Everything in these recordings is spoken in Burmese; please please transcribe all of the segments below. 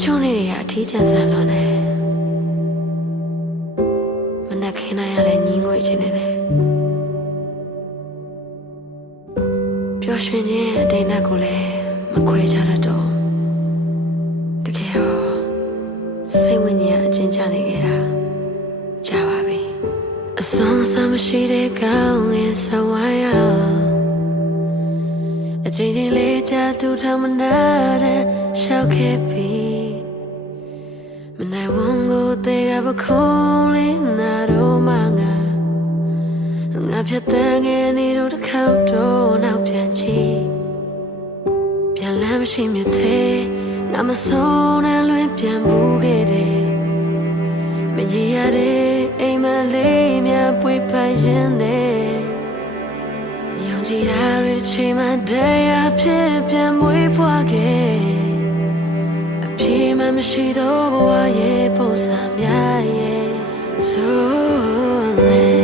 ချိုးနေတဲ့အထီးကျန်ဆန်လွန်နေမနှက်ခင်းနိုင်ရလဲညီငွေချင်နေတယ်ပျော်ရွှင်ခြင်းရဲ့အတိတ်နဲ့ကိုလည်းမခွဲခြားတတ်တော့တကယ်တော့စိတ်ဝိညာဉ်အချင်းချနေခဲ့တာကြာပါပြီအဆုံးစမရှိတဲ့ကောင်းငယ်ဆဝိုင်းအောင်အချိန်ချင်းလေးချတူထမနာတဲ့ရှောက်ခဲ့ပြီမနိုင်ဝန်ကိုသေးကပခုံးလေးနာတော့မှငါဖြတ်တန်းငယ်နေတော့တစ်ခေါက်တော့နောက်ပြန်ချီပြန်လမ်းမရှိမြတဲ့ငါမဆုံးနဲ့လွင်ပြန်မှုခဲ့တယ်မကြီးရတဲ့အိမ်မလေးများပွေပိုင်ရင်နဲ့ယုံကြည်တာတွေတစ်ချိန်မှတရားဖြစ်ပြန်မွေးဖွားခဲ့အပြည့်မှမရှိတော့ဘဝရဲ့ပုံစံများရဲ့ဆိုလေ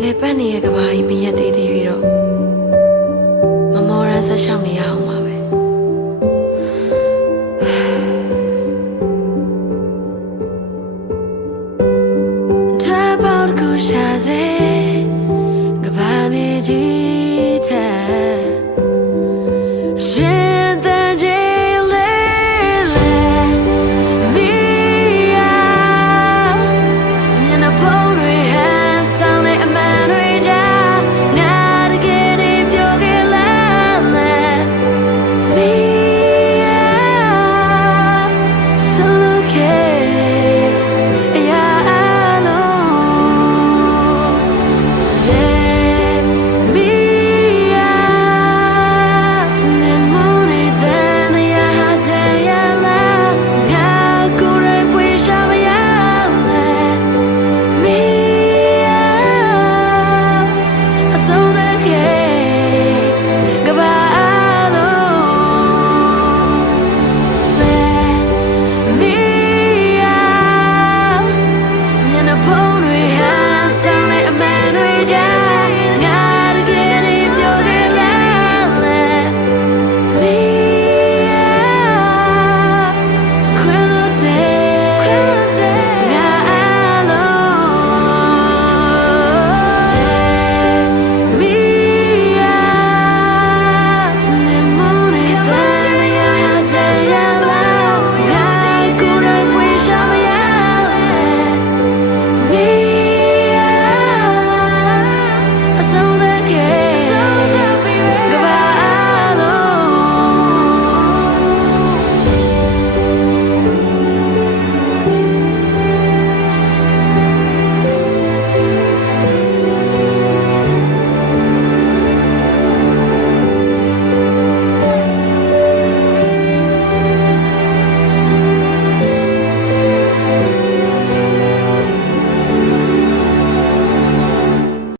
လေပတ်နေရကဘာကြီးမရက်သေးသေးပြီးတော့မမော်ရန်ဆက်ရှောင်းနေရအောင်ပါ